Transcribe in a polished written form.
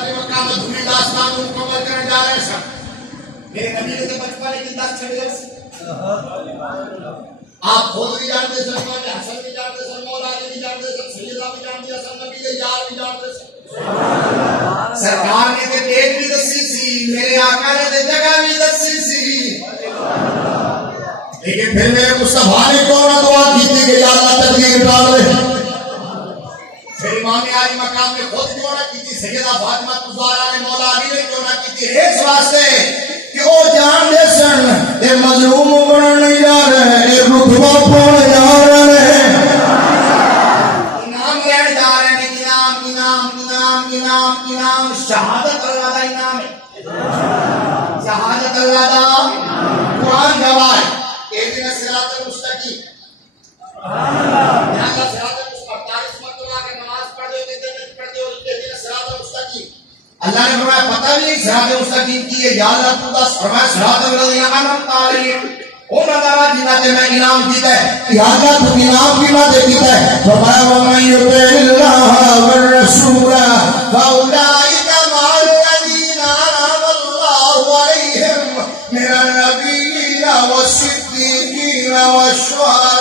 والے مقام تمہیں داستان مکمل کرنے جا رہے ہیں. میرے نبی نے بچپن کی 10 چھڑے آپ خود بھی جانتے سن، مولا حسن بھی جانتے سن، مولا علی بھی جانتے سن، سیدہ بھی جانتے سن، نبی کے یار بھی جانتے سن. سرکار نے تے ڈیٹ بھی دسی سی، میرے آقا نے تے جگہ بھی دسی سی. لیکن پھر میرے مصطفیٰ نے کون دعا کی تھی کہ یا اللہ تقدیر ڈال دے. پھر امام علی مقام نے خود کیوں نہ کی تھی، سیدہ فاطمہ الزہرا نے، مولا علی نے کیوں نہ کی تھی، اس واسطے کہ وہ جان دے سن یہ مظلوم بننے نہیں جا رہے، یہ رتبہ پانے جا رہے ہیں، انعام لینے جا رہے ہیں. انعام انعام انعام انعام انعام شہادت اللہ دا انعام ہے. شہادت اللہ دا قرآن گواہ ہے. اہدنا الصراط المستقیم، یہاں کا صراط المستقیم 48 مرتبہ اگر نماز پڑھ دے تو جنت پڑھ دے. اور اہدنا الصراط المستقیم اللہ نے فرمایا پتہ نہیں صراط مستقیم کی ہے یا اللہ تو دس فرمایا صراط الذین انعمت علیہم انہاں دا جنہاں تے میں انعام کیتا ہے. یا اللہ تو انعام بھی نہ دے کیتا ہے. فرمایا ومن یطع اللہ والرسول فاولئک مع الذین انعم اللہ علیہم من النبیین والصدیقین والشہداء